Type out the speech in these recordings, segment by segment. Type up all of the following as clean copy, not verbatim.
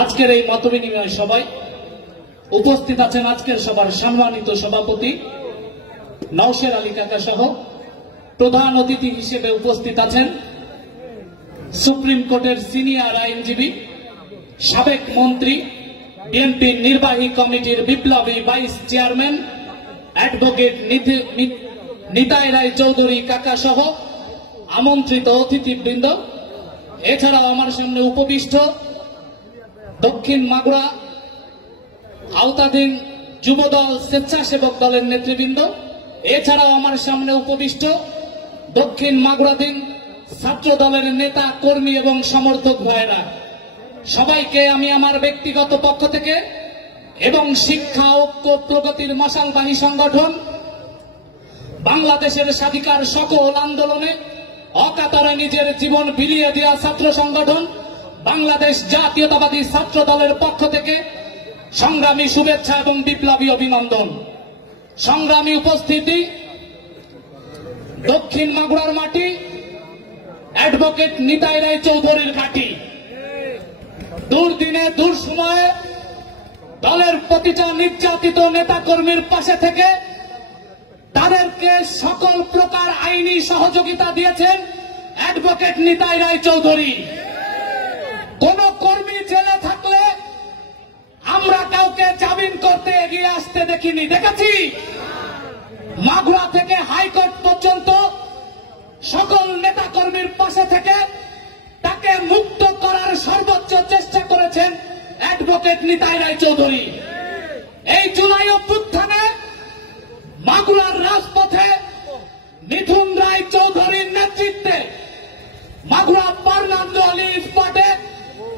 আজকের এই মতবিনিময় সভায় উপস্থিত আছেন আজকের সভার সম্মানিত সভাপতি নওশের আলী কাকা সহ প্রধান অতিথি হিসেবে উপস্থিত আছেন সুপ্রিম কোর্টের সিনিয়র আইনজীবী সাবেক মন্ত্রী বিএনপির নির্বাহী কমিটির বিপ্লবী ভাইস চেয়ারম্যান অ্যাডভোকেট নিতাই রায় চৌধুরী কাকা সহ আমন্ত্রিত অতিথিবৃন্দ, এছাড়াও আমার সামনে উপবিষ্ট দক্ষিণ মাগুরা আওতাধীন যুবদল স্বেচ্ছাসেবক দলের নেতৃবৃন্দ, এছাড়াও আমার সামনে উপবিষ্ট দক্ষিণ মাগুরাধীন ছাত্র দলের নেতা কর্মী এবং সমর্থক ভাইয়েরা, সবাইকে আমি আমার ব্যক্তিগত পক্ষ থেকে এবং শিক্ষা ঐক্য প্রগতির মশালবাহী সংগঠন বাংলাদেশের স্বাধিকার সকল আন্দোলনে অকাতরে নিজের জীবন বিলিয়ে দেওয়া ছাত্র সংগঠন বাংলাদেশ জাতীয়তাবাদী ছাত্র দলের পক্ষ থেকে সংগ্রামী শুভেচ্ছা এবং বিপ্লবী অভিনন্দন। সংগ্রামী উপস্থিতি, দক্ষিণ মাগুরার মাটি, অ্যাডভোকেট নিতাই রায় চৌধুরীর ঘাঁটি। দুর্দিনে দুঃসময়ে দলের প্রতিটা নির্যাতিত নেতাকর্মীর পাশে থেকে তাদেরকে সকল প্রকার আইনি সহযোগিতা দিয়েছেন অ্যাডভোকেট নিতাই রায় চৌধুরী। কোন কর্মী জেলে থাকলে আমরা কাউকে জামিন করতে এগিয়ে আসতে দেখিনি, দেখেছি। মাগুরা থেকে হাইকোর্ট পর্যন্ত সকল নেতাকর্মীর পাশে থেকে তাকে মুক্ত করার সর্বোচ্চ চেষ্টা করেছেন অ্যাডভোকেট নিতাই রায় চৌধুরী। এই জুলাই অভ্যুত্থানে মাগুরার রাজপথে মিঠুন রায় চৌধুরীর নেতৃত্বে মাগুরা বার্নান্দ আলী স্পটে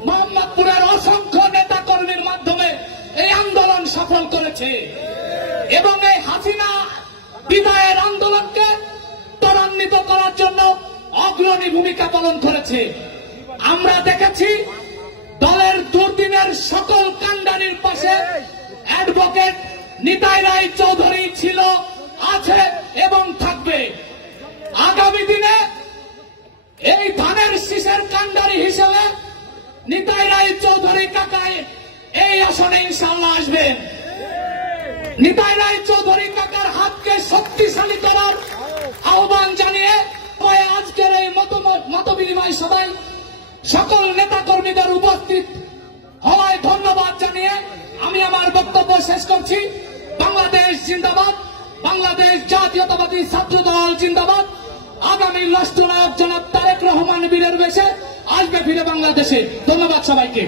মোহাম্মদপুরের অসংখ্য নেতা কর্মীর মাধ্যমে এই আন্দোলন সফল করেছে এবং এই হাসিনা বিদায়ের আন্দোলনকে ত্বরান্বিত করার জন্য অগ্রণী ভূমিকা পালন করেছে। আমরা দেখেছি দলের দুর্দিনের সকল কাণ্ডারির পাশে অ্যাডভোকেট নিতাই রায় চৌধুরী ছিল, আছে এবং থাকবে। আগামী দিনে এই ধানের শীষের কাণ্ডারি হিসেবে নিতাই রায় চৌধুরী কাকায় এই আসনে ইনশাআল্লাহ আসবেন। নিতাই রায় চৌধুরী কাকার হাতকে শক্তিশালী করার আহ্বান জানিয়ে আজকের এই মতবিনিময় সভায় সকল নেতা কর্মীদের উপস্থিত হওয়ায় ধন্যবাদ জানিয়ে আমি আমার বক্তব্য শেষ করছি। বাংলাদেশ জিন্দাবাদ, বাংলাদেশ জাতীয়তাবাদী ছাত্র দল জিন্দাবাদ। আগামী রাষ্ট্রনায়ক জনাব তারেক রহমান বীরের বেশে আসবে ফিরে বাংলাদেশে। ধন্যবাদ সবাইকে।